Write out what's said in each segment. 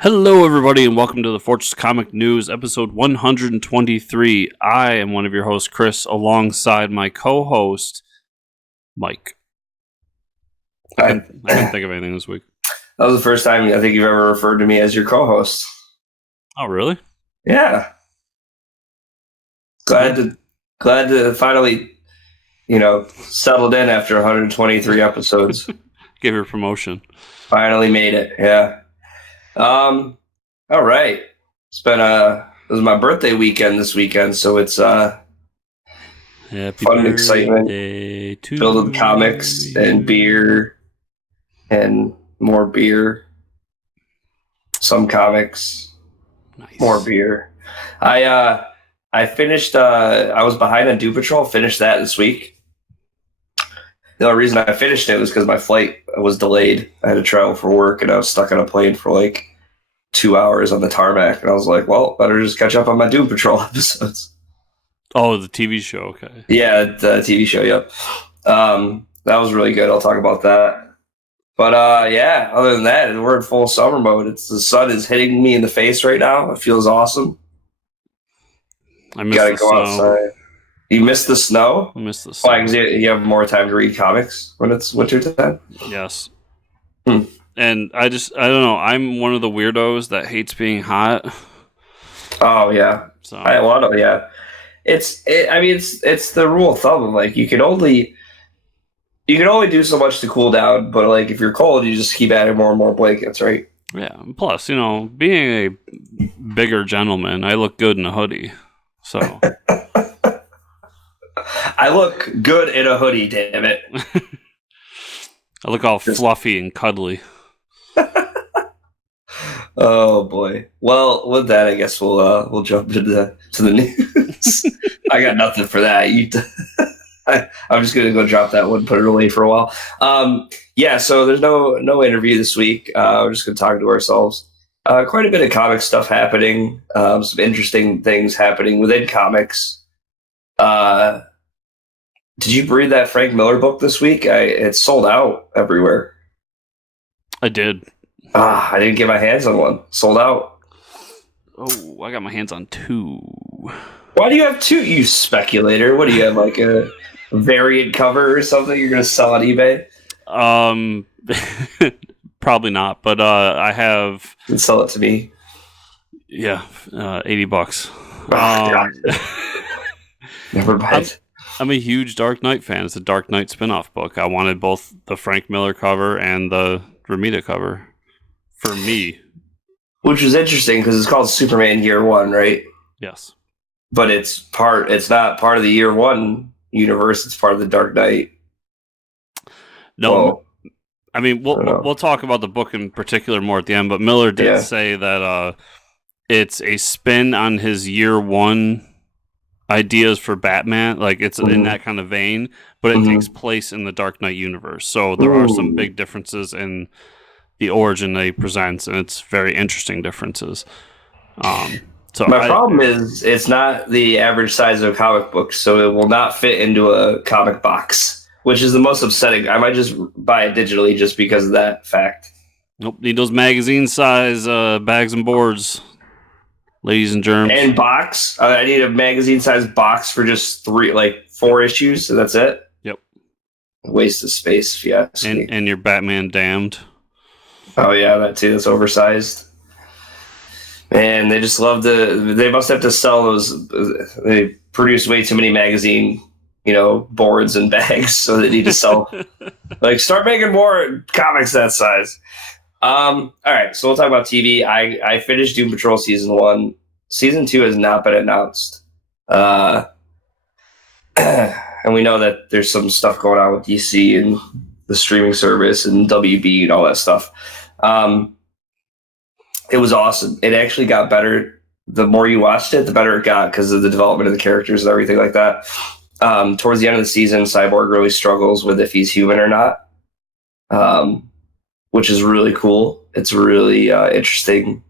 Hello, everybody, and welcome to the Fortress Comic News, episode 123. I am one of your hosts, Chris, alongside my co-host, Mike. I couldn't think of anything this week. That was the first time I think you've ever referred to me as your co-host. Oh, really? Yeah. Glad to finally, settled in after 123 episodes. Give her promotion. Finally made it. Yeah. All right. It was my birthday weekend this weekend, so it's Happy fun and excitement filled with comics and beer and more beer. Some comics, nice. More beer. I finished. I was behind on Doom Patrol. Finished that this week. The only reason I finished it was because my flight was delayed. I had to travel for work, and I was stuck on a plane for like 2 hours on the tarmac. And I was like, "Well, better just catch up on my Doom Patrol episodes." Oh, the TV show. Okay. Yeah, the TV show. Yep. That was really good. I'll talk about that. But yeah, other than that, we're in full summer mode. The sun is hitting me in the face right now. It feels awesome. I miss the snow. Outside. You miss the snow? I miss the snow. Why? Because you have more time to read comics when it's winter time? Yes. And I don't know. I'm one of the weirdos that hates being hot. Oh yeah. So It's the rule of thumb. Like you can only do so much to cool down, but like if you're cold, you just keep adding more and more blankets, right? Yeah. Plus, being a bigger gentleman, I look good in a hoodie. So I look good in a hoodie, damn it. I look all fluffy and cuddly. Oh boy. Well, with that, I guess we'll jump into the news. I got nothing for that. I'm just gonna go drop that one, put it away for a while. So there's no interview this week. We're just gonna talk to ourselves. Quite a bit of comic stuff happening. Some interesting things happening within comics. Did you read that Frank Miller book this week? It's sold out everywhere. I did. I didn't get my hands on one. Sold out. Oh, I got my hands on 2. Why do you have 2, you speculator? What do you have, like a variant cover or something you're going to sell on eBay? Probably not, but I have... You can sell it to me. Yeah, $80. Never mind. I'm a huge Dark Knight fan. It's a Dark Knight spin-off book. I wanted both the Frank Miller cover and the Romita cover for me. Which is interesting because it's called Superman Year One, right? Yes. But it's not part of the Year One universe. It's part of the Dark Knight. No, well, I mean we'll talk about the book in particular more at the end. But Miller did say that it's a spin on his Year One ideas for Batman. Like it's in that kind of vein, but it takes place in the Dark Knight universe. So there are some big differences in the origin that he presents, and it's very interesting differences. So my problem is it's not the average size of a comic book, so it will not fit into a comic box, which is the most upsetting. I might just buy it digitally just because of that fact. Nope, need those magazine size bags and boards, ladies and germs. And box. I need a magazine size box for just 4 issues, so that's it. Yep. Waste of space, if you ask me. And your Batman Damned. Oh yeah, that too. That's oversized. Man, they just love they must have to sell those. They produce way too many magazine, boards and bags, so they need to sell. Start making more comics that size. All right, so we'll talk about TV. I finished Doom Patrol season 1. Season 2 has not been announced. And we know that there's some stuff going on with DC and the streaming service and WB and all that stuff. It was awesome. It actually got better. The more you watched it, the better it got because of the development of the characters and everything like that. Towards the end of the season, Cyborg really struggles with if he's human or not, which is really cool. It's a really interesting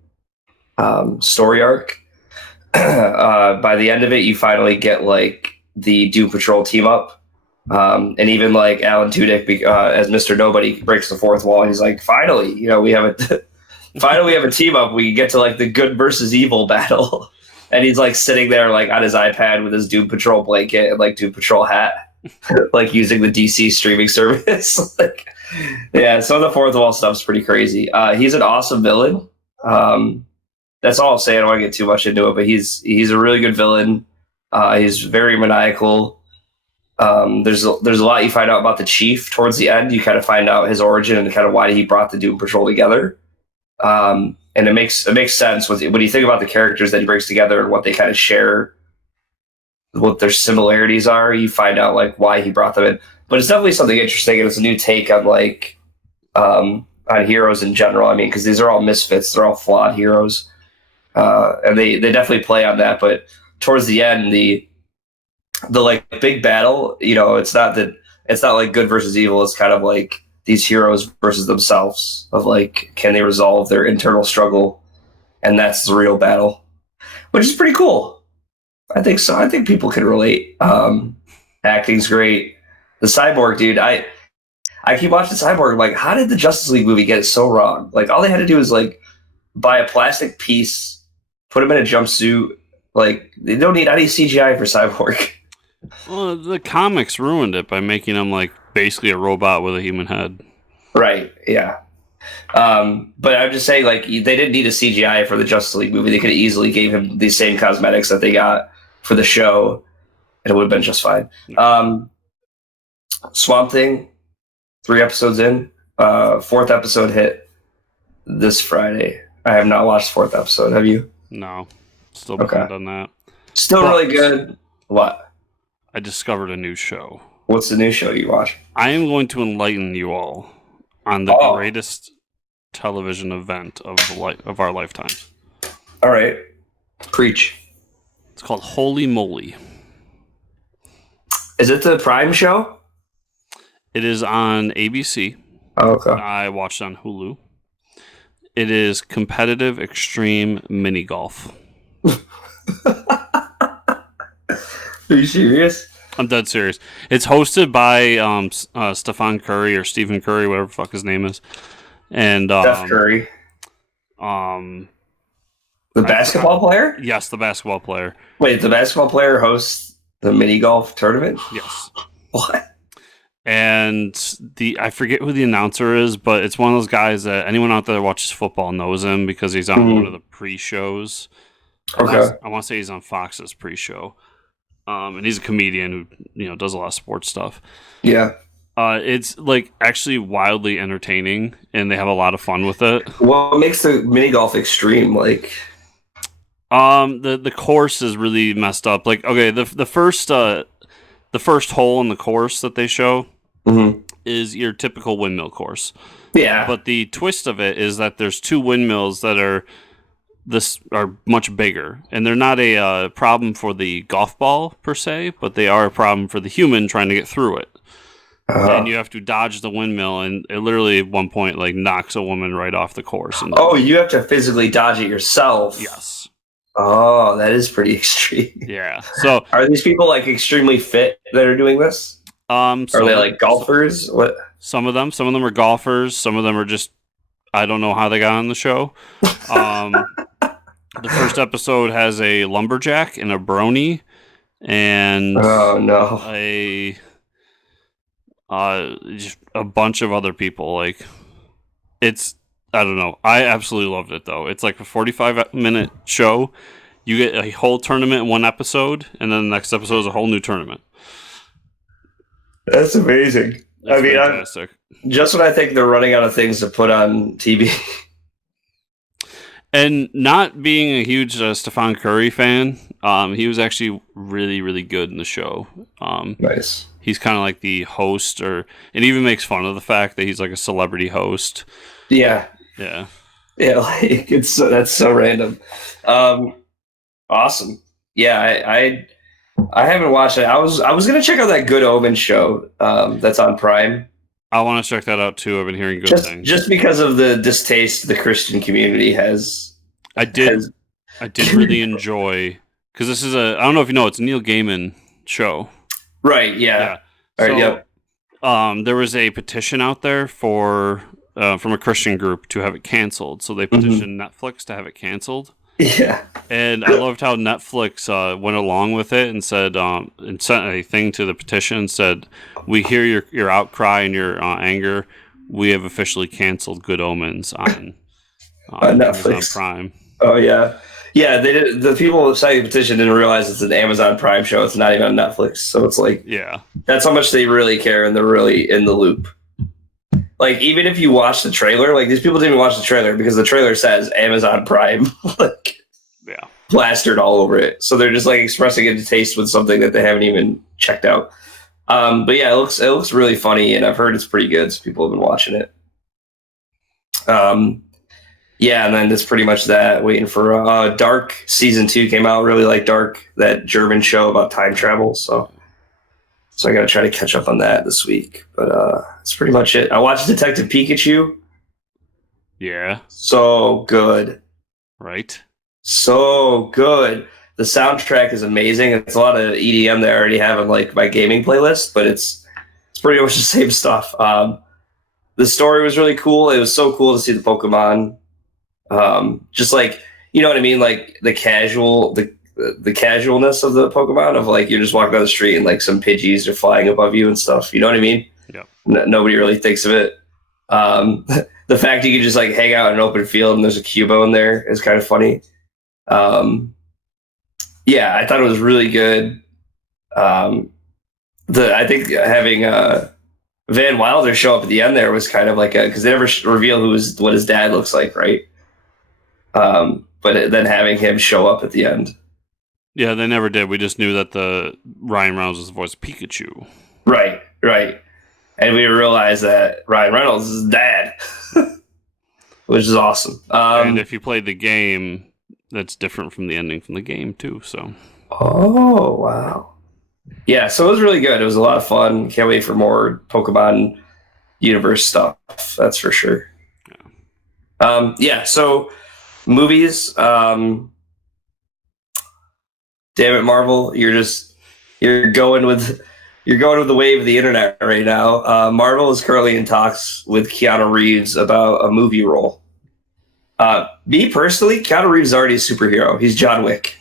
story arc. By the end of it, you finally get the Doom Patrol team up. And even Alan Tudyk as Mr. Nobody breaks the fourth wall. He's like, finally, we have finally we have a team up. We get to like the good versus evil battle, and he's like sitting there like on his iPad with his Doom Patrol blanket and like Doom Patrol hat, like using the DC streaming service. Like, yeah, some of the fourth wall stuff's pretty crazy. He's an awesome villain. That's all I'll say. I don't want to get too much into it, but he's a really good villain. He's very maniacal. There's a lot you find out about the Chief towards the end. You kind of find out his origin and kind of why he brought the Doom Patrol together. And it makes sense when you think about the characters that he brings together and what they kind of share, what their similarities are. You find out like why he brought them in. But it's definitely something interesting, and it's a new take on like on heroes in general. I mean, because these are all misfits; they're all flawed heroes. And they definitely play on that, but towards the end, the like big battle, it's not like good versus evil. It's kind of like these heroes versus themselves of like, can they resolve their internal struggle? And that's the real battle, which is pretty cool. I think so. I think people can relate. Acting's great. The Cyborg dude, I keep watching Cyborg. I'm like, how did the Justice League movie get it so wrong? Like all they had to do is like buy a plastic piece, put him in a jumpsuit. Like, they don't need any CGI for Cyborg. Well, the comics ruined it by making him, like, basically a robot with a human head. Right, yeah. But I'm just saying, like, they didn't need a CGI for the Justice League movie. They could have easily gave him the same cosmetics that they got for the show, and it would have been just fine. Swamp Thing, 3 episodes in. 4th episode hit this Friday. I have not watched the 4th episode. Have you? No. Still behind on that. Still really good. What? I discovered a new show. What's the new show you watch? I am going to enlighten you all on the greatest television event of our lifetime. All right. Preach. It's called Holy Moly. Is it the Prime show? It is on ABC. Oh, okay. I watched it on Hulu. It is competitive extreme mini golf. Are you serious? I'm dead serious. It's hosted by Stephen Curry or Stephen Curry, whatever the fuck his name is, and Steph Curry. The basketball player? Yes, the basketball player. Wait, the basketball player hosts the mini golf tournament? Yes. What? And I forget who the announcer is, but it's one of those guys that anyone out there that watches football knows him because he's on one of the pre-shows. Okay. I want to say he's on Fox's pre-show. And he's a comedian who, does a lot of sports stuff. Yeah. It's like actually wildly entertaining, and they have a lot of fun with it. What makes the mini golf extreme? Like, the course is really messed up. Like, okay, the first hole in the course that they show is your typical windmill course. Yeah. But the twist of it is that there's 2 windmills that are much bigger, and they're not a problem for the golf ball per se, but they are a problem for the human trying to get through it. And you have to dodge the windmill, and it literally at one point like knocks a woman right off the course. And you have to physically dodge it yourself. Yes. Oh, that is pretty extreme. Yeah. So are these people like extremely fit that are doing this? Are they like golfers? What? Some of them are golfers. Some of them are just, I don't know how they got on the show. The first episode has a lumberjack and a brony and just a bunch of other people. Like, it's, I don't know. I absolutely loved it though. It's like a 45-minute show. You get a whole tournament in one episode, and then the next episode is a whole new tournament. That's amazing. It's fantastic. Just when I think they're running out of things to put on TV. And not being a huge Stephen Curry fan, he was actually really, really good in the show. Nice. He's kind of like the host, and even makes fun of the fact that he's like a celebrity host. Yeah. Yeah. Yeah, like that's so random. Awesome. Yeah, I haven't watched it. I was gonna check out that Good Omens show that's on Prime. I want to check that out too. I've been hearing good things. Just because of the distaste the Christian community has. I did really enjoy, because this is I don't know if you know, it's a Neil Gaiman show. Right. Yeah. All right. Yep. There was a petition out there for from a Christian group to have it canceled. So they petitioned Netflix to have it canceled. Yeah. And I loved how Netflix went along with it and said, and sent a thing to the petition and said, "We hear your outcry and your anger. We have officially canceled Good Omens on Netflix. Amazon Prime." Oh yeah, yeah. They did. The people signing the petition didn't realize it's an Amazon Prime show. It's not even on Netflix. So it's like, yeah, that's how much they really care, and they're really in the loop. Like, even if you watch the trailer, like, these people didn't even watch the trailer because the trailer says Amazon Prime, like, yeah, plastered all over it. So they're just like expressing a taste with something that they haven't even checked out. But yeah, it looks really funny, and I've heard it's pretty good. So people have been watching it. Yeah, and then it's pretty much that. Waiting for Dark season 2 came out. Really like Dark, that German show about time travel. So I got to try to catch up on that this week. But that's pretty much it. I watched Detective Pikachu. Yeah. So good. Right. So good. The soundtrack is amazing. It's a lot of EDM that I already have on like my gaming playlist, but it's pretty much the same stuff. The story was really cool. It was so cool to see the Pokemon. Just like, you know what I mean? Like the casualness of the Pokemon, of like, you're just walking down the street and like some Pidgeys are flying above you and stuff. You know what I mean? Yeah. Nobody really thinks of it. The fact you can just like hang out in an open field and there's a Cubo in there is kind of funny. Yeah, I thought it was really good. I think having Van Wilder show up at the end there was kind of like because they never reveal what his dad looks like, right? But then having him show up at the end. Yeah, they never did. We just knew that the Ryan Reynolds was the voice of Pikachu. Right. And we realized that Ryan Reynolds is dad, which is awesome. And if you played the game, that's different from the ending from the game too. So. Oh wow. Yeah, so it was really good. It was a lot of fun. Can't wait for more Pokemon universe stuff. That's for sure. Yeah. So movies. Damn it, Marvel! You're going with the wave of the internet right now. Marvel is currently in talks with Keanu Reeves about a movie role. Me personally, Keanu Reeves is already a superhero. He's John Wick.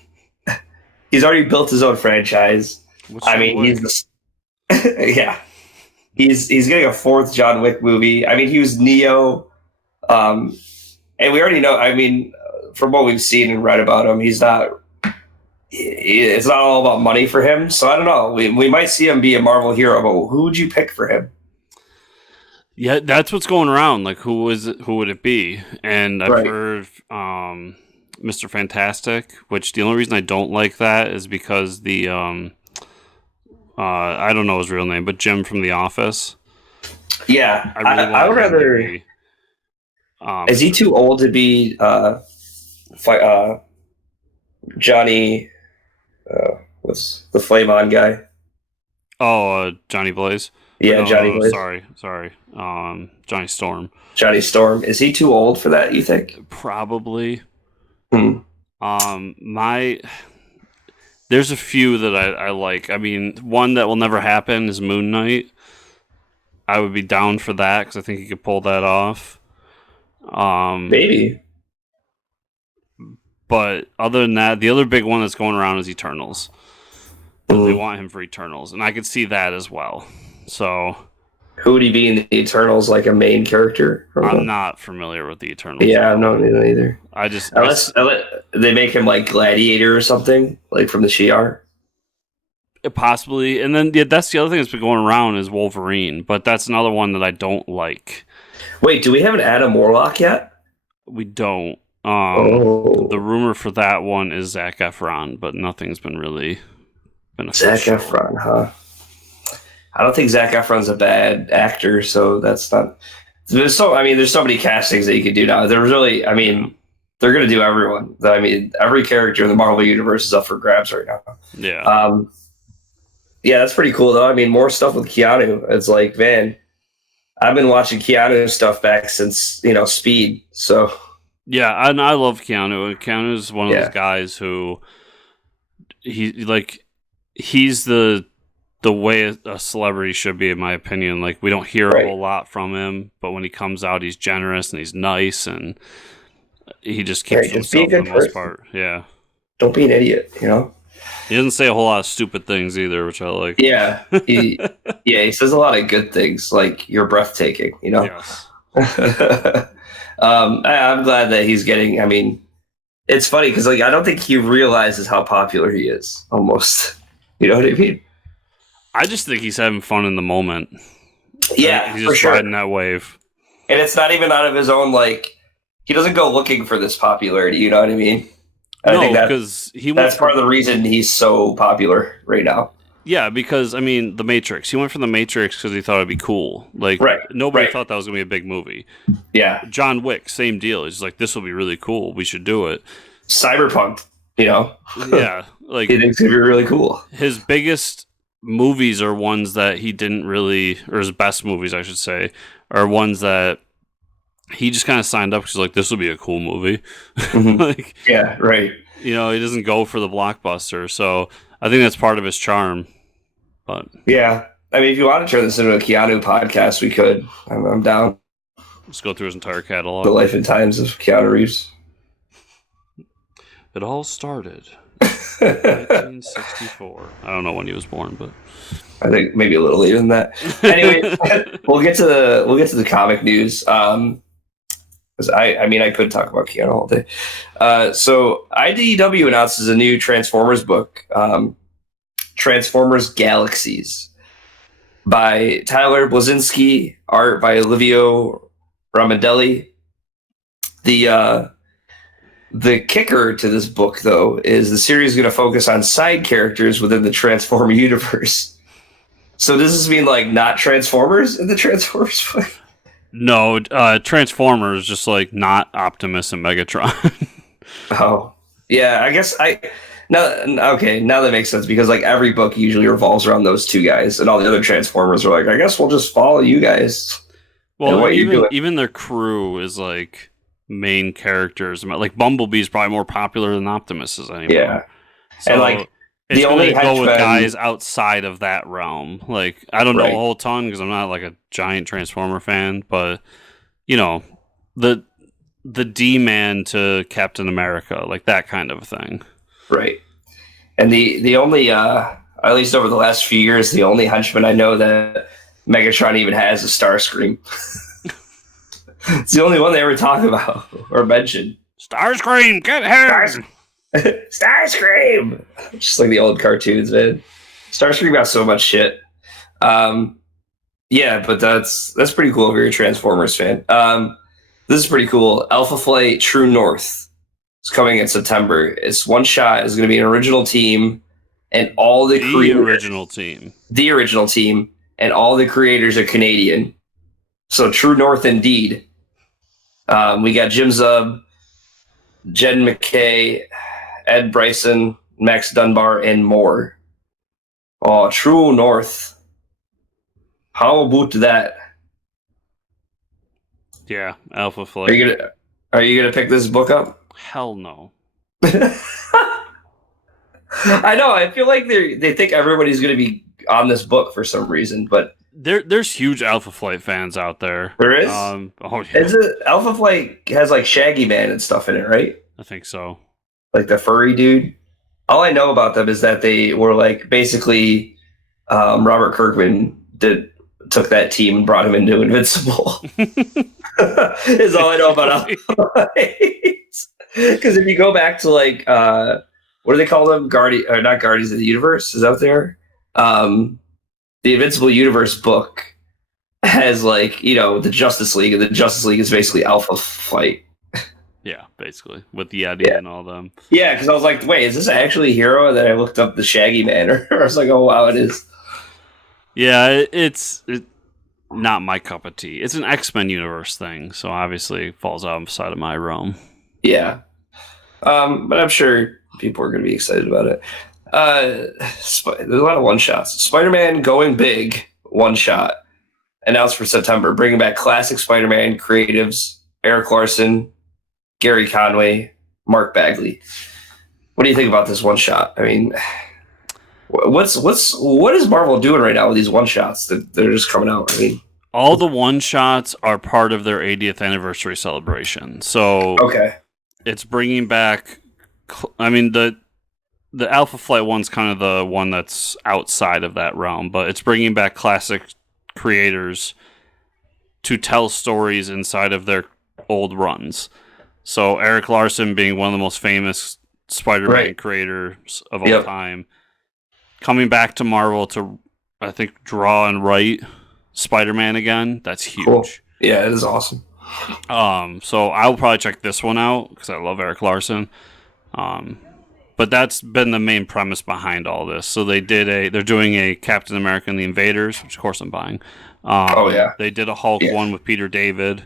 He's already built his own franchise. He's yeah. He's getting a 4th John Wick movie. I mean, he was Neo. And we already know, I mean, from what we've seen and read about him, it's not all about money for him. So I don't know. We might see him be a Marvel hero, but who would you pick for him? Yeah, that's what's going around. Like, who would it be? And I've heard Mr. Fantastic, which the only reason I don't like that is because the I don't know his real name, but Jim from The Office. Yeah, I would rather. Is he too old to be Johnny? What's the Flame On guy? Oh, Johnny Blaze. Yeah, Johnny Blaze. Sorry. Johnny Storm. Johnny Storm. Is he too old for that, you think? Probably. There's a few that I like. I mean, one that will never happen is Moon Knight. I would be down for that because I think he could pull that off. Maybe. But other than that, the other big one that's going around is Eternals. They want him for Eternals, and I could see that as well. So, who would he be in the Eternals? Like a main character? I'm not familiar with the Eternals. Yeah, I'm not either. Unless they make him like Gladiator or something, like from the Shi'ar. Possibly, and then that's the other thing that's been going around is Wolverine, but that's another one that I don't like. Wait, do we have an Adam Warlock yet? We don't. The rumor for that one is Zac Efron, but nothing's been really beneficial. Zac Efron, huh? I don't think Zac Efron's a bad actor, so that's not. There's so many castings that you could do now. They're really, they're going to do everyone. I mean, every character in the Marvel universe is up for grabs right now. Yeah. Yeah, that's pretty cool though. I mean, more stuff with Keanu. It's like, man, I've been watching Keanu stuff back since Speed. So. Yeah, and I love Keanu. Keanu is one of those guys who he's the the way a celebrity should be, in my opinion. Like, we don't hear a whole lot from him, but when he comes out, he's generous and he's nice, and he just keeps to himself for the most part. Yeah. Don't be an idiot, you know? He doesn't say a whole lot of stupid things either, which I like. Yeah. He says a lot of good things, like you're breathtaking, you know? Yes. I'm glad that he's getting, I mean, it's funny because, like, I don't think he realizes how popular he is, almost. You know what I mean? I just think he's having fun in the moment. Yeah, he's just riding that wave. And it's not even out of his own, like, he doesn't go looking for this popularity, you know what I mean? No, because that's part of the reason he's so popular right now. Yeah, because, I mean, The Matrix. He went for The Matrix because he thought it'd be cool. Like, nobody thought that was going to be a big movie. Yeah. John Wick, same deal. He's like, this will be really cool. We should do it. Cyberpunk, you know? Yeah. Like, he thinks it'd be really cool. His biggest movies are ones that he didn't really, or his best movies, I should say, are ones that he just kind of signed up because, like, this will be a cool movie. Mm-hmm. Like, yeah, right. You know, he doesn't go for the blockbuster. So I think that's part of his charm. But yeah, I mean, if you want to turn this into a Keanu podcast, we could. I'm down. Let's go through his entire catalog. The life and times of Keanu Reeves. It all started 1964. I don't know when he was born, but I think maybe a little later than that. Anyway, we'll get to the comic news. Because I could talk about Keanu all day. So IDW announces a new Transformers book, Transformers Galaxies, by Tyler Blazinski, art by Olivio Ramondelli. The kicker to this book, though, is the series is going to focus on side characters within the Transformer universe. So does this mean, like, not Transformers in the Transformers book? No, Transformers, just like not Optimus and Megatron. Oh, yeah, I guess now that makes sense, because, like, every book usually revolves around those two guys, and all the other Transformers are like, I guess we'll just follow you guys. Well, even their crew is like main characters. Like, Bumblebee's probably more popular than Optimus is anymore. Yeah, so and like it's going to go with guys outside of that realm. Like, I don't know a whole ton because I'm not like a giant Transformer fan, but you know, the D-Man to Captain America, like that kind of thing. Right. And the only at least over the last few years, the only henchman I know that Megatron even has is Starscream. It's the only one they ever talk about or mention. Starscream, get him! Starscream! Just like the old cartoons, man. Starscream got so much shit. Yeah, but that's pretty cool if you're a Transformers fan. This is pretty cool. Alpha Flight True North is coming in September. It's one shot. It's going to be an original team, and all the original team, and all the creators are Canadian. So True North indeed. We got Jim Zub, Jen McKay, Ed Bryson, Max Dunbar, and more. Oh, True North. How about that? Yeah, Alpha Flight. Are you gonna pick this book up? Hell no. I know. I feel like they think everybody's gonna be on this book for some reason, but there's huge Alpha Flight fans out there. There is. Oh yeah. Is it Alpha Flight has like Shaggy Man and stuff in it, right? I think so. Like the furry dude. All I know about them is that they were like basically Robert Kirkman took that team and brought him into Invincible. Is all I know about Alpha Flight. Because if you go back to like what do they call them? Not Guardians of the Universe is out there. The Invincible Universe book has, like, you know, the Justice League, and the Justice League is basically Alpha Flight. Yeah, basically with the Yeti and all them. Yeah, because I was like, wait, is this actually a hero? And then I looked up the Shaggy Man, or I was like, oh wow, it is. Yeah, it's not my cup of tea. It's an X-Men universe thing, so obviously it falls outside of my realm. Yeah, but I'm sure people are going to be excited about it. There's a lot of one-shots. Spider-Man Going Big, one-shot, announced for September, bringing back classic Spider-Man creatives, Eric Larson, Gary Conway, Mark Bagley. What do you think about this one-shot? I mean, What is Marvel doing right now with these one shots that they're just coming out? I mean, all the one shots are part of their 80th anniversary celebration. So okay, it's bringing back. I mean, the Alpha Flight one's kind of the one that's outside of that realm, but it's bringing back classic creators to tell stories inside of their old runs. So Eric Larson being one of the most famous Spider-Man creators of all time, coming back to Marvel to, I think, draw and write Spider-Man again. That's huge. Cool. Yeah, it is awesome. So I'll probably check this one out because I love Eric Larson. But that's been the main premise behind all this. So they're doing a Captain America and the Invaders, which of course I'm buying. They did a Hulk one with Peter David.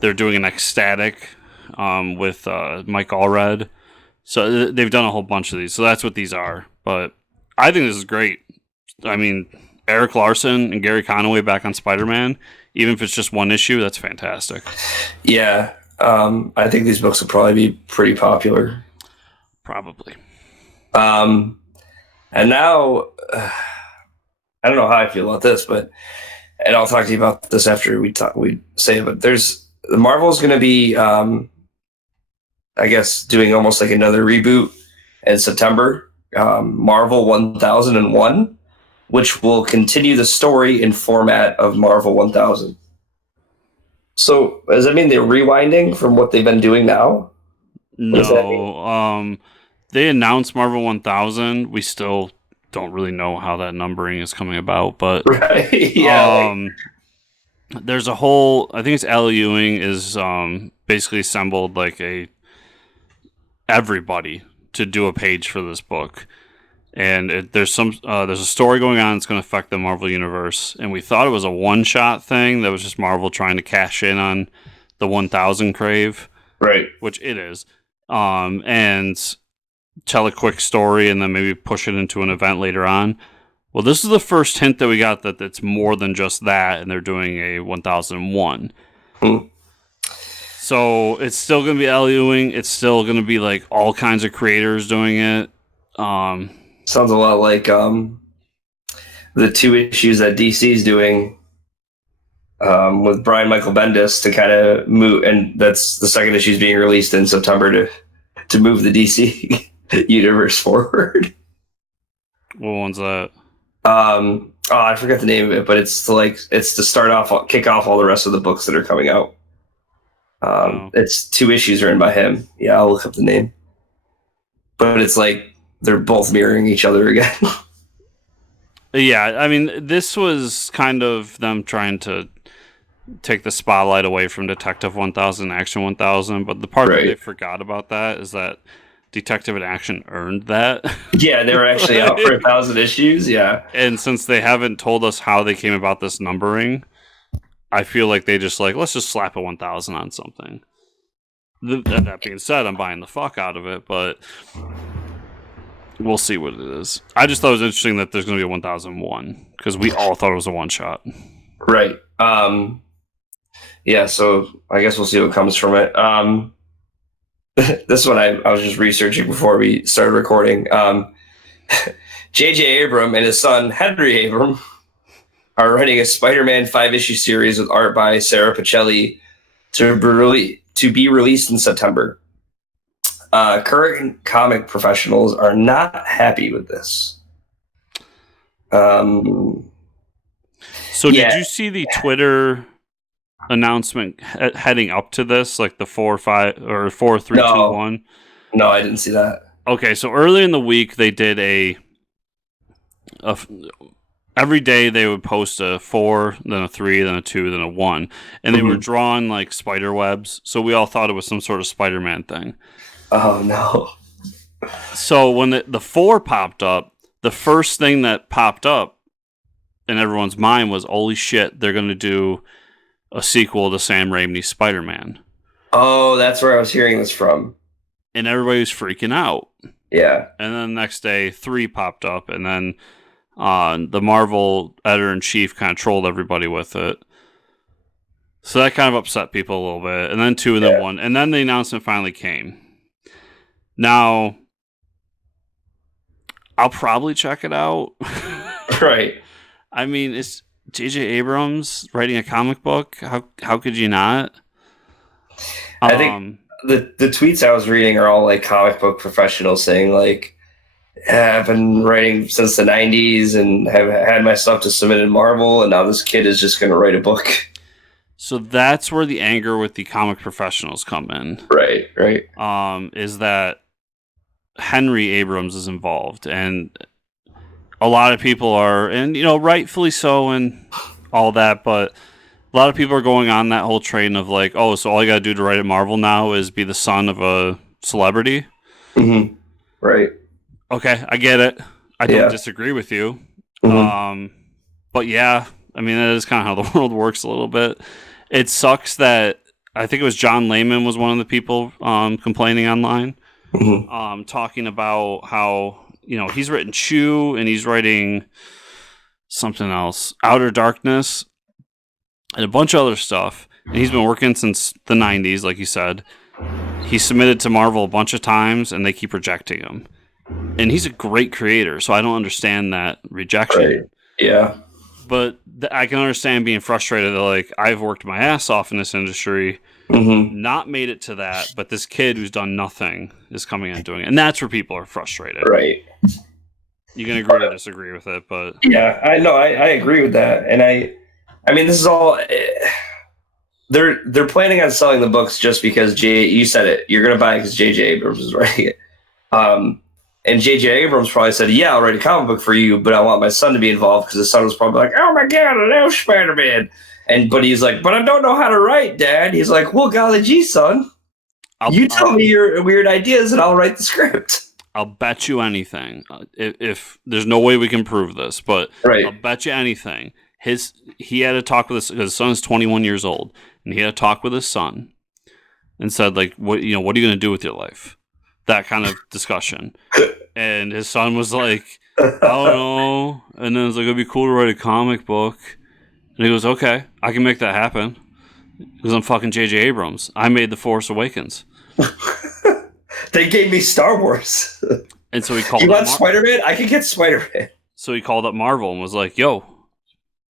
They're doing an Ecstatic with Mike Allred. So they've done a whole bunch of these. So that's what these are. But I think this is great. I mean, Eric Larson and Gary Conway back on Spider-Man, even if it's just one issue, that's fantastic. Yeah. I think these books will probably be pretty popular. Probably. And now, I don't know how I feel about this, and I'll talk to you about this after we say it, but the Marvel's going to be, I guess, doing almost like another reboot in September, Marvel 1001, which will continue the story in format of Marvel 1000. So does that mean they're rewinding from what they've been doing now? No. They announced Marvel 1000. We still don't really know how that numbering is coming about, but there's a whole. I think it's Al Ewing is basically assembled like everybody to do a page for this book, and there's a story going on that's going to affect the Marvel universe, and we thought it was a one shot thing that was just Marvel trying to cash in on the 1000 crave, right? Which it is, and tell a quick story and then maybe push it into an event later on. Well, this is the first hint that we got that it's more than just that, and they're doing a 1001. So it's still going to be Al Ewing. It's still going to be like all kinds of creators doing it. Sounds a lot like the 2 issues that DC's doing with Brian Michael Bendis to kind of move, and that's the second issue is being released in September to move the DC universe forward. What one's that? I forget the name of it, but it's to kick off all the rest of the books that are coming out. It's 2 issues written by him. Yeah, I'll look up the name. But it's like they're both mirroring each other again. Yeah, I mean, this was kind of them trying to take the spotlight away from Detective 1000, Action 1000, but the part that they forgot about that is that Detective and Action earned that. Yeah, they were actually out for 1,000 issues, yeah. And since they haven't told us how they came about this numbering, I feel like they just let's just slap a 1000 on something. That being said, I'm buying the fuck out of it, but we'll see what it is. I just thought it was interesting that there's going to be a 1001, because we all thought it was a one-shot. Right. Yeah, so I guess we'll see what comes from it. This one I was just researching before we started recording. J.J. Abrams and his son, Henry Abrams, are writing a Spider-Man 5-issue series with art by Sarah Pichelli to be released in September. Current comic professionals are not happy with this. So did you see the Twitter announcement heading up to this, like the 4, 5, or 4, 3, 2, 1? No, I didn't see that. Okay, so early in the week they did every day they would post a 4, then a 3, then a 2, then a 1, and they were drawn like spider webs. So we all thought it was some sort of Spider-Man thing. Oh no! So when the 4 popped up, the first thing that popped up in everyone's mind was, "Holy shit! They're going to do a sequel to Sam Raimi's Spider-Man." Oh, that's where I was hearing this from. And everybody was freaking out. Yeah. And then the next day, 3 popped up, and then the Marvel editor-in-chief kind of trolled everybody with it. So that kind of upset people a little bit. And then 2, and then 1. And then the announcement finally came. Now, I'll probably check it out. Right. I mean, it's J.J. Abrams writing a comic book. How could you not? I think the tweets I was reading are all like comic book professionals saying like, I've been writing since the 90s and have had my stuff to submit in Marvel, and now this kid is just going to write a book. So that's where the anger with the comic professionals come in. Right. Is that Henry Abrams is involved, and a lot of people are, and rightfully so, and all that, but a lot of people are going on that whole train of like, oh, so all you got to do to write at Marvel now is be the son of a celebrity. Mm-hmm. Right. Okay, I get it. I don't disagree with you. Mm-hmm. But yeah, I mean, that is kind of how the world works a little bit. It sucks that I think it was John Layman was one of the people complaining online, talking about how he's written Chew and he's writing something else, Outer Darkness, and a bunch of other stuff. And he's been working since the 90s, like you said. He submitted to Marvel a bunch of times, and they keep rejecting him. And he's a great creator, so I don't understand that rejection. Right. Yeah. But I can understand being frustrated that, like, I've worked my ass off in this industry, not made it to that, but this kid who's done nothing is coming in and doing it. And that's where people are frustrated. Right. You can agree or disagree with it, but... Yeah, I know, I agree with that. And I mean, this is all... They're planning on selling the books just because you said it. You're going to buy it because J.J. Abrams is writing it. And J.J. Abrams probably said, yeah, I'll write a comic book for you, but I want my son to be involved because his son was probably like, oh my God, I love Spider-Man. But he's like, but I don't know how to write, Dad. He's like, well, golly gee, son. You tell me your weird ideas and I'll write the script. I'll bet you anything. If there's no way we can prove this, but I'll bet you anything. He had a talk with his son is 21 years old, and he had a talk with his son and said, like, what are you going to do with your life? That kind of discussion. And his son was like, I don't know. And then it's like, it'd be cool to write a comic book. And he goes, okay, I can make that happen. Because I'm fucking J.J. Abrams. I made The Force Awakens. They gave me Star Wars. And so he called You want Spider-Man? I can get Spider-Man. So he called up Marvel and was like, yo,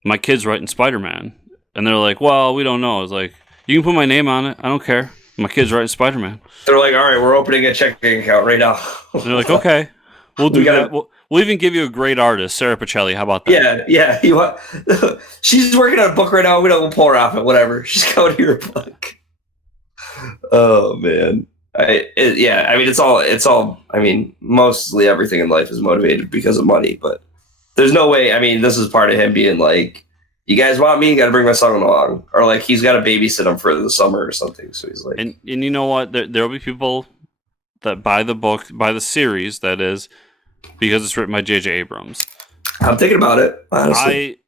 my kid's writing Spider-Man. And they're like, well, we don't know. I was like, you can put my name on it. I don't care. My kid's writing Spider-Man. They're like, all right, we're opening a checking account right now. And they're like, okay, we'll do that. We'll even give you a great artist, Sarah Pacelli. How about that? Yeah. You want... She's working on a book right now. We'll pull her off it. Whatever. She's going to your book. Oh man. I mean, it's all. I mean, mostly everything in life is motivated because of money. But there's no way. I mean, this is part of him being like, you guys want me? You got to bring my son along, or like he's got to babysit him for the summer or something. So he's like, and you know what? There'll be people that buy the book, buy the series, that is, because it's written by J.J. Abrams. I'm thinking about it, honestly.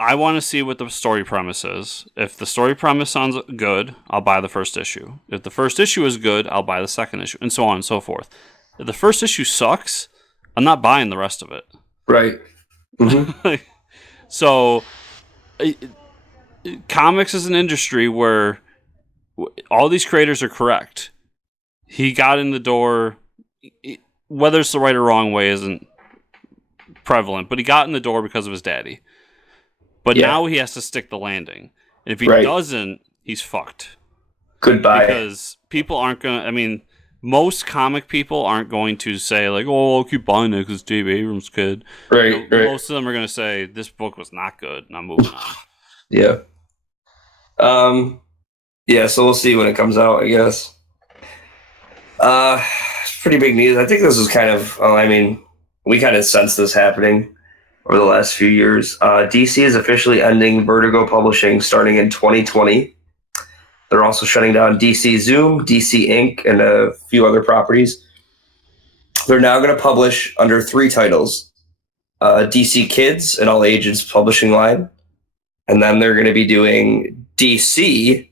I want to see what the story premise is. If the story premise sounds good, I'll buy the first issue. If the first issue is good, I'll buy the second issue, and so on and so forth. If the first issue sucks, I'm not buying the rest of it. Right. Mm-hmm. So, comics is an industry where all these creators are correct. He got in the door, whether it's the right or wrong way isn't prevalent, but he got in the door because of his daddy. But now he has to stick the landing. And if he doesn't, he's fucked. Goodbye. Because people aren't going to, I mean, most comic people aren't going to say, like, oh, I'll keep buying it because it's Dave Abrams' kid. Right. Most of them are going to say, this book was not good, and I'm moving on. Yeah. So we'll see when it comes out, I guess. It's pretty big news. I think this is kind of, we kind of sensed this happening over the last few years. DC is officially ending Vertigo publishing starting in 2020. They're also shutting down DC Zoom, DC Inc., and a few other properties. They're now going to publish under 3 titles. DC Kids, an all ages publishing line. And then they're going to be doing DC,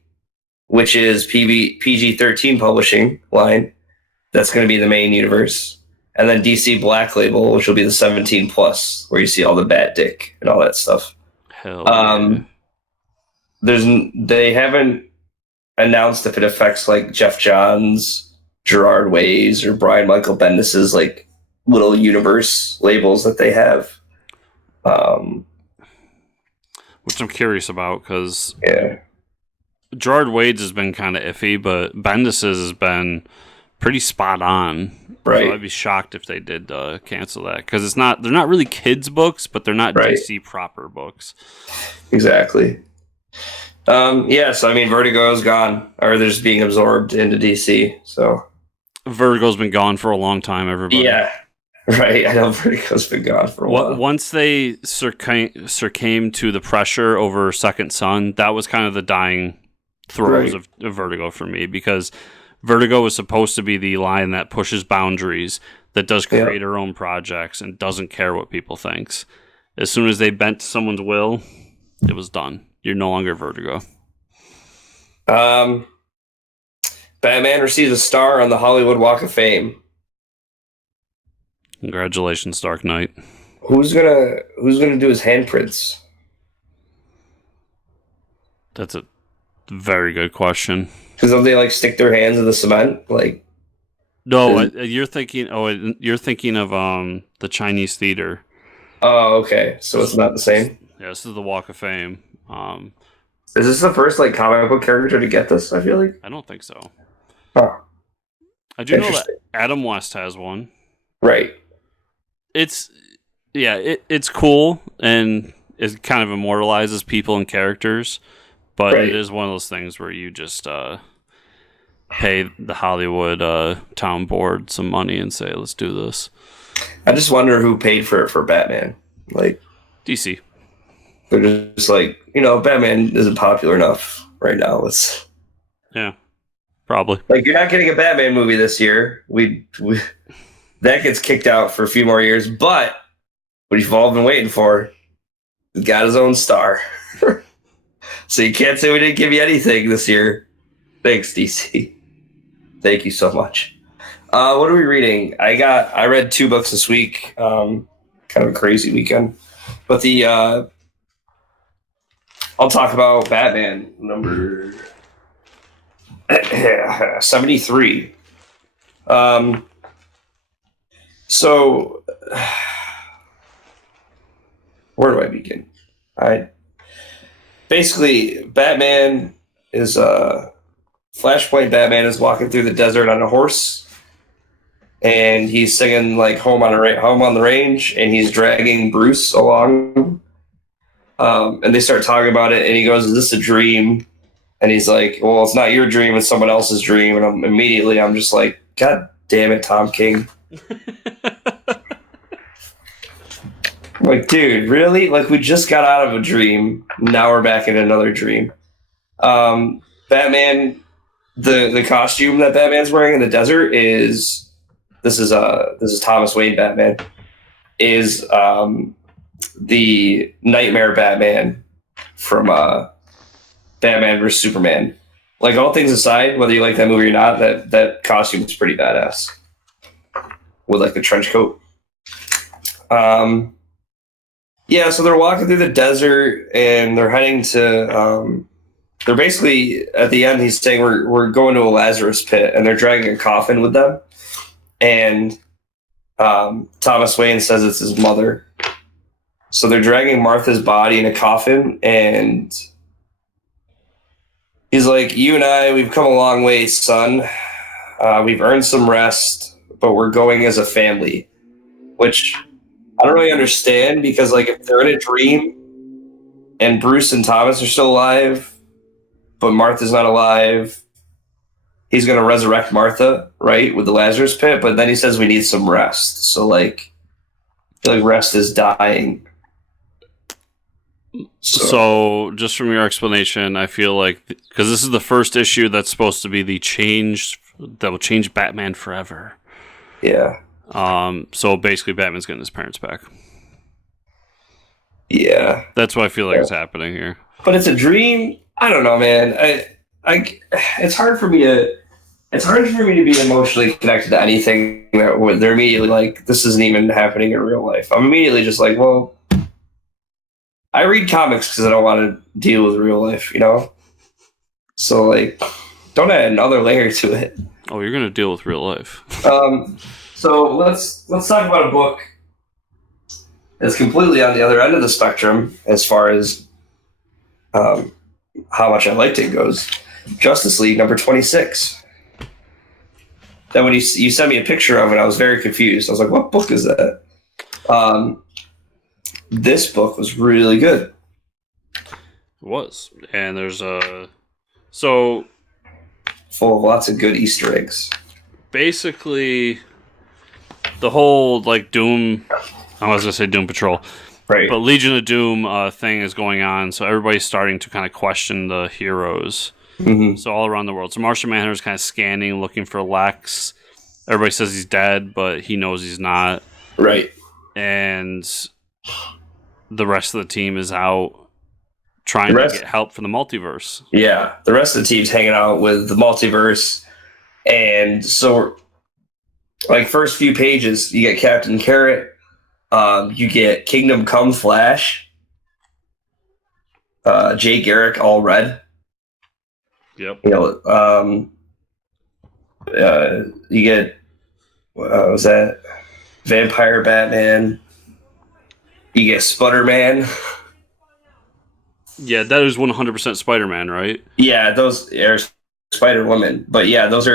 which is PG-13 publishing line. That's going to be the main universe. And then DC Black Label, which will be the 17 plus, where you see all the Bat Dick and all that stuff. Hell yeah. They haven't announced if it affects like Jeff Johns, Gerard Way's, or Brian Michael Bendis's like little universe labels that they have. Which I'm curious about, because yeah. Gerard Wade's has been kind of iffy, but Bendis's has been pretty spot on. Right. So I'd be shocked if they did cancel that, because they're not really kids' books, but they're not DC proper books. Exactly. Yeah, so I mean, Vertigo's gone, or they're just being absorbed into DC. So Vertigo's been gone for a long time, everybody. Yeah, right. I know Vertigo's been gone for a while. Once they succumbed to the pressure over Second Son, that was kind of the dying throes of Vertigo for me, because Vertigo was supposed to be the line that pushes boundaries, that does create her own projects, and doesn't care what people think. As soon as they bent to someone's will, it was done. You're no longer Vertigo. Batman receives a star on the Hollywood Walk of Fame. Congratulations, Dark Knight. Who's gonna do his handprints? That's a very good question. Because don't they like stick their hands in the cement? Like, no, you're thinking. Oh, you're thinking of the Chinese theater. Oh, okay. So it's not the same. Yeah, this is the Walk of Fame. Is this the first like comic book character to get this? I feel like I don't think so. Huh. I do know that Adam West has one. Right. It's cool, and it kind of immortalizes people and characters, but it is one of those things where you just pay the Hollywood town board some money and say, let's do this. I just wonder who paid for it for Batman. Like, DC. They're just like, Batman isn't popular enough right now. Yeah, probably. Like, you're not getting a Batman movie this year. We that gets kicked out for a few more years, but what you've all been waiting for, he got his own star. So you can't say we didn't give you anything this year. Thanks, DC. Thank you so much. What are we reading? I read 2 books this week. Kind of a crazy weekend. But I'll talk about Batman number 73. So where do I begin? Basically, Batman is Flashpoint Batman is walking through the desert on a horse, and he's singing like "Home on the Range," and he's dragging Bruce along. And they start talking about it, and he goes, "Is this a dream?" And he's like, "Well, it's not your dream; it's someone else's dream." And I'm just like, "God damn it, Tom King!" Like, dude, really? Like, we just got out of a dream. Now we're back in another dream. Batman, the costume that Batman's wearing in the desert is Thomas Wayne Batman, is the Nightmare Batman from Batman vs Superman. Like, all things aside, whether you like that movie or not, that costume is pretty badass with like the trench coat. Yeah, so they're walking through the desert and they're heading to. They're basically at the end. He's saying we're going to a Lazarus pit, and they're dragging a coffin with them. And Thomas Wayne says it's his mother. So they're dragging Martha's body in a coffin, and he's like, "You and I, we've come a long way, son. We've earned some rest, but we're going as a family," which I don't really understand, because like if they're in a dream and Bruce and Thomas are still alive, but Martha's not alive, he's going to resurrect Martha, right, with the Lazarus pit, but then he says we need some rest. So like, I feel like rest is dying. So just from your explanation, I feel like, because this is the first issue that's supposed to be the change that will change Batman forever. Yeah. So basically Batman's getting his parents back. Yeah. That's what I feel like is happening here. But it's a dream. I don't know, man. It's hard for me to be emotionally connected to anything that they're immediately like, this isn't even happening in real life. I'm immediately just like, well, I read comics because I don't want to deal with real life, So like, don't add another layer to it. Oh, you're gonna deal with real life. So So let's talk about a book that's completely on the other end of the spectrum as far as how much I liked it goes. Justice League number 26. That when you sent me a picture of it, I was very confused. I was like, "What book is that?" This book was really good. It was, and there's so full of lots of good Easter eggs. Basically, the whole like Doom. I was gonna say Doom Patrol, right? But Legion of Doom thing is going on, so everybody's starting to kind of question the heroes. Mm-hmm. So all around the world. So Martian Manhunter is kind of scanning, looking for Lex. Everybody says he's dead, but he knows he's not. Right. And the rest of the team is out trying to get help from the multiverse. Yeah, the rest of the team's hanging out with the multiverse. And so, like, first few pages, you get Captain Carrot. You get Kingdom Come Flash. Jay Garrick, all red. Yep. You know, you get was that Vampire Batman? You get Spider-Man. Yeah, that is 100% Spider-Man, right? Yeah, those are Spider-Woman. But yeah, there's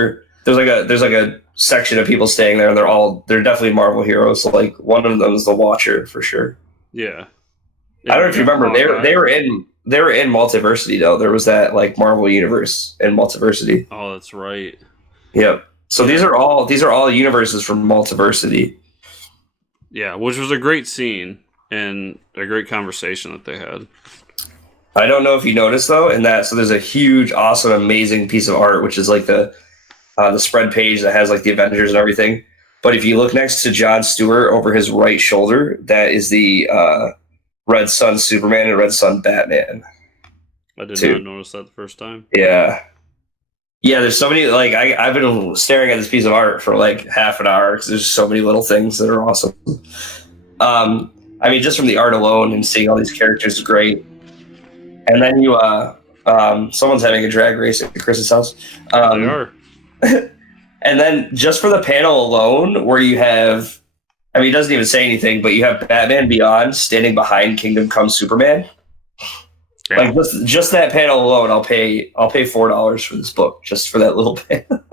like a section of people staying there, and they're definitely Marvel heroes. So like one of them is the Watcher for sure. Yeah. I don't know if you remember, they were in Multiversity though. There was that like Marvel universe in Multiversity. Oh, that's right. Yep. So these are all universes from Multiversity. Yeah, which was a great scene and a great conversation that they had. I don't know if you noticed though, so there's a huge, awesome, amazing piece of art, which is like the spread page that has like the Avengers and everything. But if you look next to Jon Stewart over his right shoulder, that is the Red Sun Superman and Red Sun Batman. I did not notice that the first time. Yeah. Yeah, there's so many, like, I've been staring at this piece of art for like half an hour because there's so many little things that are awesome. I mean, just from the art alone and seeing all these characters is great. And then you, someone's having a drag race at Chris's house. They are. And then just for the panel alone, where you have, I mean, it doesn't even say anything, but you have Batman Beyond standing behind Kingdom Come Superman. Yeah. Like just that panel alone, I'll pay $4 for this book just for that little panel.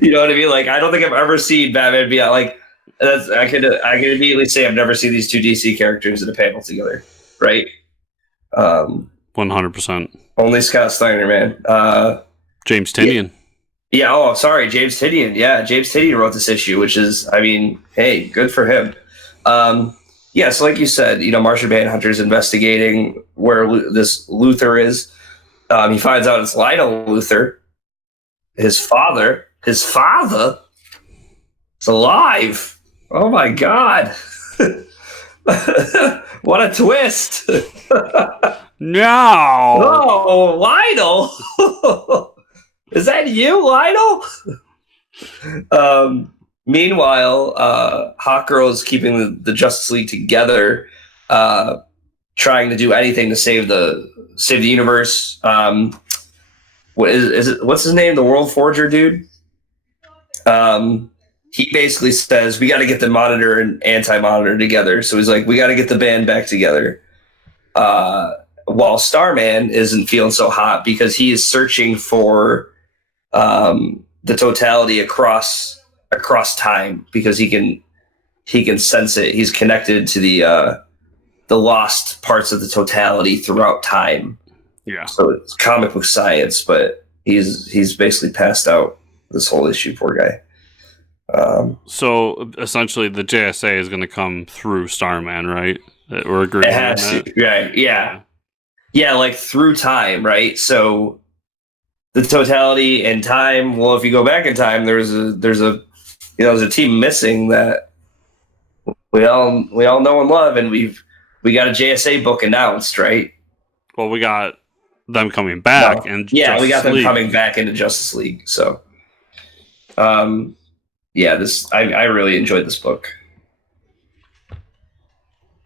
You know what I mean? Like, I don't think I've ever seen Batman Beyond. Like, I could immediately say I've never seen these two DC characters in a panel together, right? 100%. Only Scott Steiner, man. James Tynion. Yeah. Oh, sorry, James Tynion. Yeah, James Tynion wrote this issue, which is, I mean, hey, good for him. Yeah, so like you said, you know, Martian Manhunter is investigating where this Luthor is. He finds out it's Lionel Luthor, his father. His father is alive. Oh my God! What a twist! No. Oh, Lionel. Is that you, Lionel? Meanwhile, Hawkgirl is keeping the Justice League together, trying to do anything to save the universe. What is it? What's his name? The World Forger dude. He basically says we got to get the Monitor and Anti-Monitor together. So he's like, we got to get the band back together. While Starman isn't feeling so hot because he is searching for the totality across time because he can sense it. He's connected to the lost parts of the totality throughout time. Yeah. So it's comic book science, but he's basically passed out this whole issue. Poor guy. So essentially, the JSA is going to come through Starman, right? We're agreeing on that. Right? Yeah, like through time, right? So the totality and time. Well, if you go back in time, there's a team missing that we all know and love, and we got a JSA book announced, right? Well, we got them coming back, and we got them coming back into Justice League. So, yeah, I really enjoyed this book.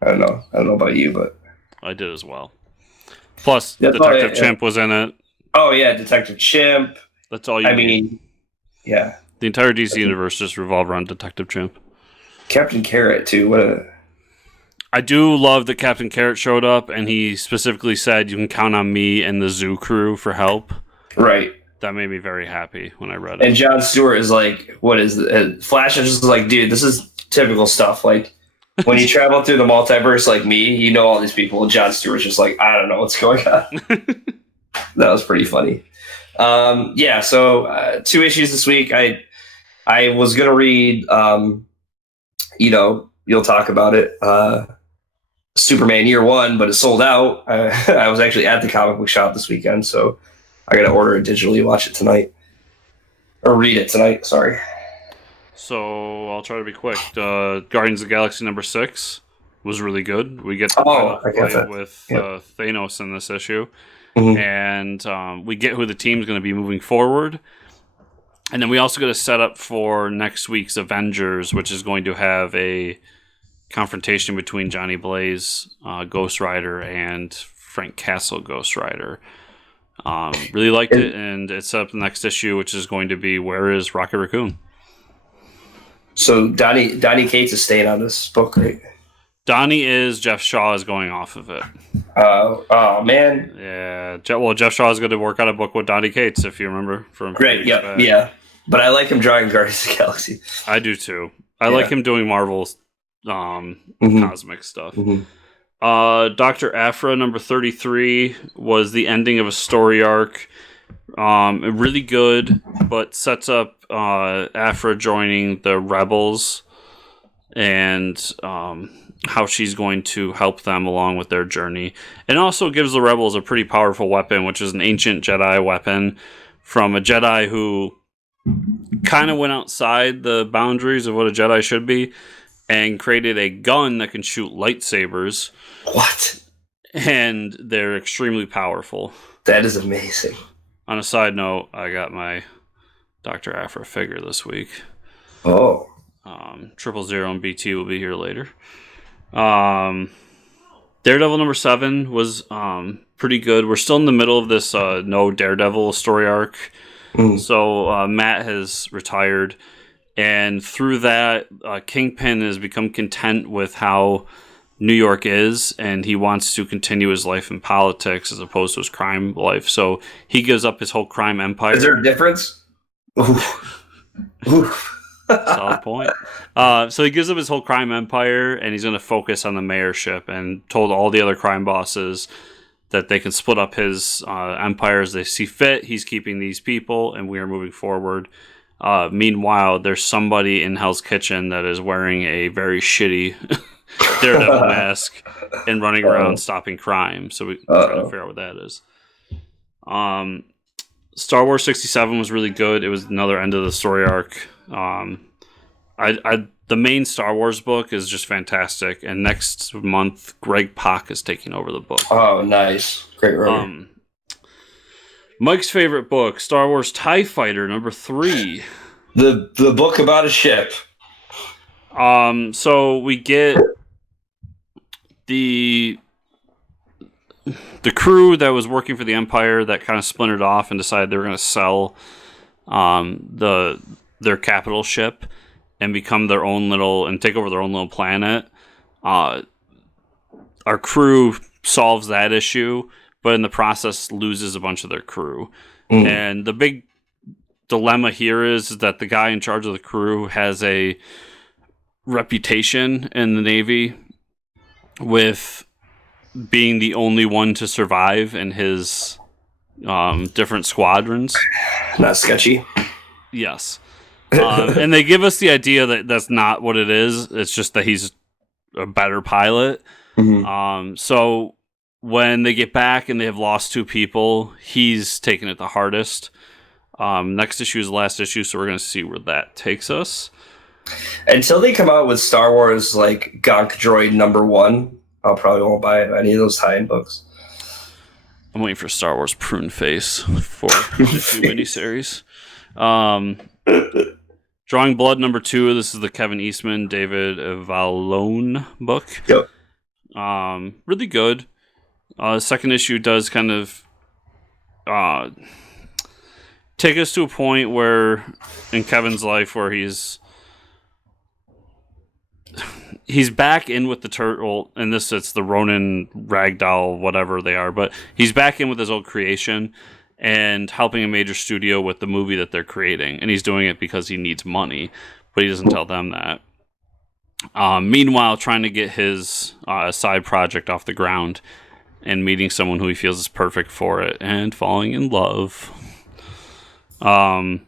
I don't know about you, but I did as well. Plus, Detective Chimp was in it. Oh yeah, Detective Chimp. That's all you need. Yeah. The entire DC universe just revolved around Detective Chimp. Captain Carrot too. I do love that Captain Carrot showed up, and he specifically said, "You can count on me and the zoo crew for help." Right. That made me very happy when I read it. And Jon Stewart is like, "What is it?" Flash is just like, "Dude, this is typical stuff. Like, when you travel through the multiverse like me, you know all these people." And Jon Stewart's just like, "I don't know what's going on." That was pretty funny. So 2 issues this week. I was gonna read. You'll talk about it. Superman Year One, but it sold out. I was actually at the comic book shop this weekend, so I got to order it digitally, watch it tonight, or read it tonight. Sorry. So I'll try to be quick. Guardians of the Galaxy #6 was really good. We get to play with Thanos in this issue, and we get who the team's going to be moving forward. And then we also get a setup for next week's Avengers, which is going to have a confrontation between Johnny Blaze, Ghost Rider, and Frank Castle, Ghost Rider. Really liked it, and it's up the next issue, which is going to be Where is Rocket Raccoon? So Donnie Cates is staying on this book, right? Donnie is. Jeff Shaw is going off of it. Oh man. Yeah. Jeff Shaw is going to work on a book with Donnie Cates, if you remember from. Great. Yeah. But I like him drawing Guardians of the Galaxy. I do too. I like him doing Marvel cosmic stuff. Dr. Aphra #33 was the ending of a story arc. Really good, but sets up Aphra joining the Rebels and how she's going to help them along with their journey. And also gives the Rebels a pretty powerful weapon, which is an ancient Jedi weapon from a Jedi who kind of went outside the boundaries of what a Jedi should be and created a gun that can shoot lightsabers. What? And they're extremely powerful. That is amazing. On a side note, I got my Dr. Aphra figure this week. Oh. 000 and BT will be here later. Daredevil #7 was pretty good. We're still in the middle of this no Daredevil story arc. So Matt has retired, and through that, Kingpin has become content with how New York is, and he wants to continue his life in politics as opposed to his crime life. So he gives up his whole crime empire. Is there a difference? Solid point. So he gives up his whole crime empire, and he's going to focus on the mayorship, and told all the other crime bosses that they can split up his empire as they see fit. He's keeping these people, and we are moving forward. Meanwhile, there's somebody in Hell's Kitchen that is wearing a very shitty Daredevil mask and running around stopping crime. So we're trying to figure out what that is. Star Wars 67 was really good. It was another end of the story arc. The main Star Wars book is just fantastic, and next month Greg Pak is taking over the book. Oh, nice. Great writer. Mike's favorite book, Star Wars TIE Fighter #3. The book about a ship. So we get the crew that was working for the Empire that kind of splintered off and decided they were going to sell their capital ship and become their own and take over their own little planet. Our crew solves that issue, but in the process loses a bunch of their crew. And the big dilemma here is that the guy in charge of the crew has a reputation in the Navy with being the only one to survive in his different squadrons. Not sketchy. Yes. And they give us the idea that that's not what it is. It's just that he's a better pilot. So when they get back and they have lost 2 people, he's taken it the hardest. Next issue is the last issue, so we're going to see where that takes us. Until they come out with Star Wars like Gonk Droid #1, I probably won't buy any of those tie-in books. I'm waiting for Star Wars Prune Face for the 2 miniseries. Drawing Blood #2. This is the Kevin Eastman, David Vallone book. Yep. Really good. Second issue does kind of take us to a point where in Kevin's life where he's back in with the turtle, and it's the Ronin ragdoll, whatever they are, but he's back in with his old creation and helping a major studio with the movie that they're creating, and he's doing it because he needs money, but he doesn't tell them that. Meanwhile, trying to get his side project off the ground and meeting someone who he feels is perfect for it and falling in love. I'm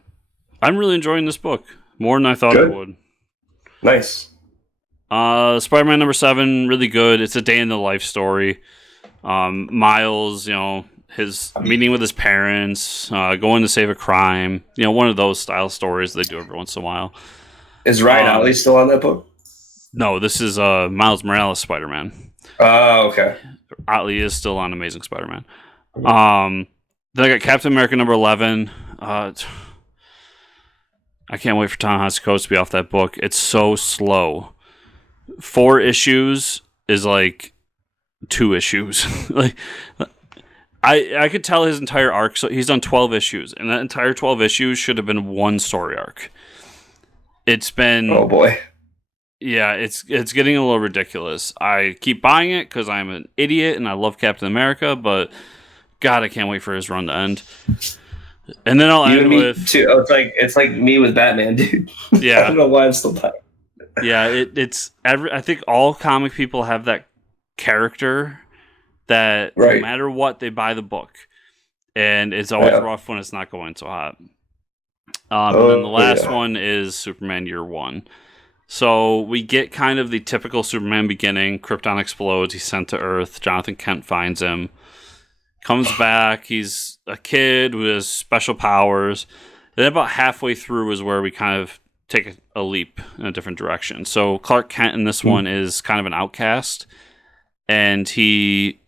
really enjoying this book more than I thought I would. Nice. Spider-Man number 7, really good. It's a day in the life story. Miles, his meeting with his parents, going to save a crime. One of those style stories they do every once in a while. Is Ryan Otley still on that book? No, this is Miles Morales Spider-Man. Oh, okay. Otley is still on Amazing Spider-Man. Then I got Captain America number 11. I can't wait for Ta-Nehisi Coates to be off that book. It's so slow. 4 issues is like 2 issues. Like I could tell his entire arc. So he's done 12 issues, and that entire 12 issues should have been one story arc. It's been oh boy. Yeah, it's getting a little ridiculous. I keep buying it because I'm an idiot and I love Captain America, but God, I can't wait for his run to end. And then I'll end with too. Oh, it's like me with Batman, dude. Yeah, I don't know why I'm still buying. Yeah, I think all comic people have that character that no matter what, they buy the book, and it's always rough when it's not going so hot. And then the last one is Superman Year 1. So we get kind of the typical Superman beginning. Krypton explodes. He's sent to Earth. Jonathan Kent finds him. Comes back. He's a kid who has special powers. Then about halfway through is where we kind of take a leap in a different direction. So Clark Kent in this one is kind of an outcast. And he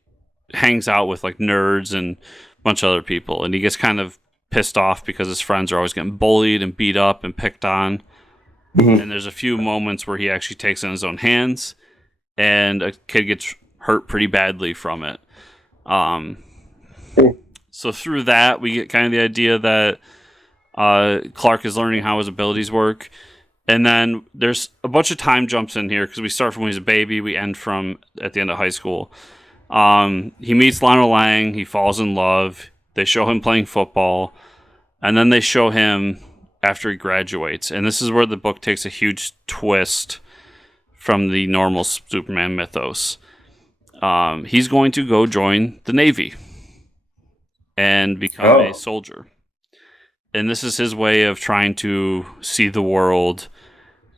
hangs out with like nerds and a bunch of other people. And he gets kind of pissed off because his friends are always getting bullied and beat up and picked on. And there's a few moments where he actually takes it in his own hands, and a kid gets hurt pretty badly from it. So through that, we get kind of the idea that Clark is learning how his abilities work. And then there's a bunch of time jumps in here because we start from when he's a baby, we end from at the end of high school. He meets Lana Lang, he falls in love, they show him playing football, and then they show him after he graduates. And this is where the book takes a huge twist from the normal Superman mythos. He's going to go join the Navy and become a soldier. And this is his way of trying to see the world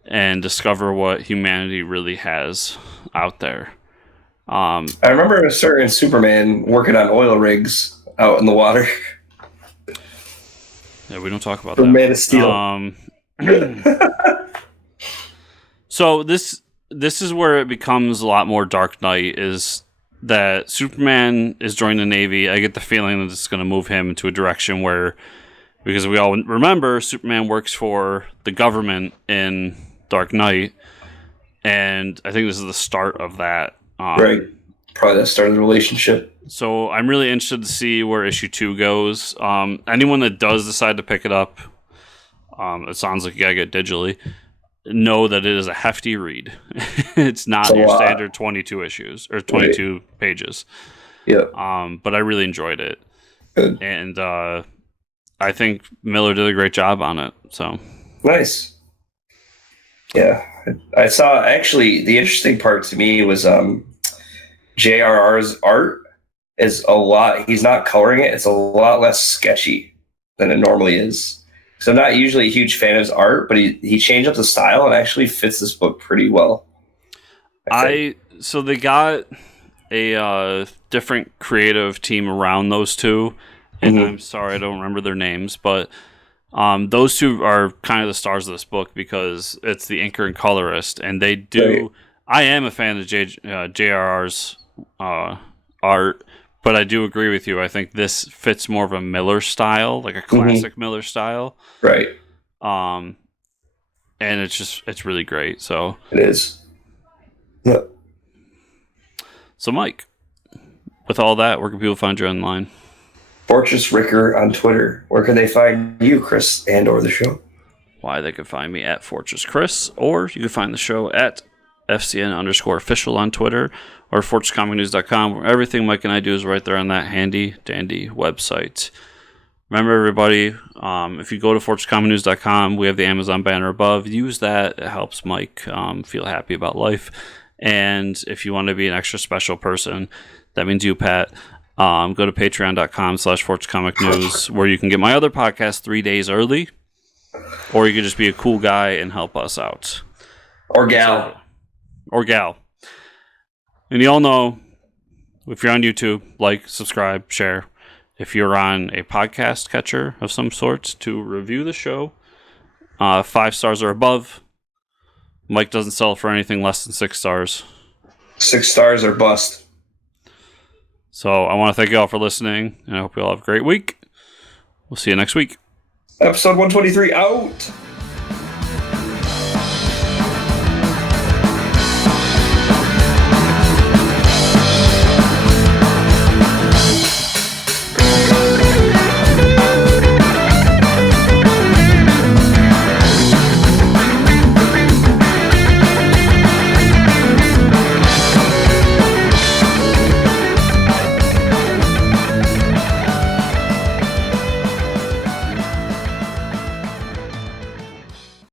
and discover what humanity really has out there. I remember a certain Superman working on oil rigs out in the water. Yeah, we don't talk about that. Man of Steel. So this is where it becomes a lot more Dark Knight, is that Superman is joining the Navy. I get the feeling that it's going to move him into a direction where, because we all remember, Superman works for the government in Dark Knight, and I think this is the start of that. Right. Probably the start of the relationship. So I'm really interested to see where issue 2 goes. Anyone that does decide to pick it up, it sounds like you gotta get digitally, know that it is a hefty read. It's not your standard 22 issues or 22 pages. Yeah. But I really enjoyed it. Good. And I think Miller did a great job on it. So nice. Yeah. I saw, actually, the interesting part to me was JRR's art is a lot, he's not coloring it, it's a lot less sketchy than it normally is. So I'm not usually a huge fan of his art, but he changed up the style and actually fits this book pretty well. So they got a different creative team around those two, and I'm sorry I don't remember their names, but those two are kind of the stars of this book because it's the inker and colorist, and they do. Right. I am a fan of JRR's art, but I do agree with you. I think this fits more of a Miller style, like a classic Miller style. Right. And it's really great. So it is. Yep. So Mike, with all that, where can people find you online? Fortress Ricker on Twitter. Where can they find you, Chris, and or the show? Why, they can find me at Fortress Chris, or you can find the show at FCN_official on Twitter, or FortressComicNews.com, where everything Mike and I do is right there on that handy dandy website. Remember, everybody, if you go to FortressComicNews.com, we have the Amazon banner above. Use that. It helps Mike feel happy about life. And if you want to be an extra special person, that means you, Pat, go to patreon.com/FortressComicNews, where you can get my other podcast 3 days early. Or you could just be a cool guy and help us out. Or gal. And you all know, if you're on YouTube, like, subscribe, share. If you're on a podcast catcher of some sort, to review the show. 5 stars or above. Mike doesn't sell for anything less than 6 stars. 6 stars or bust. So I want to thank you all for listening, and I hope you all have a great week. We'll see you next week. Episode 123 out.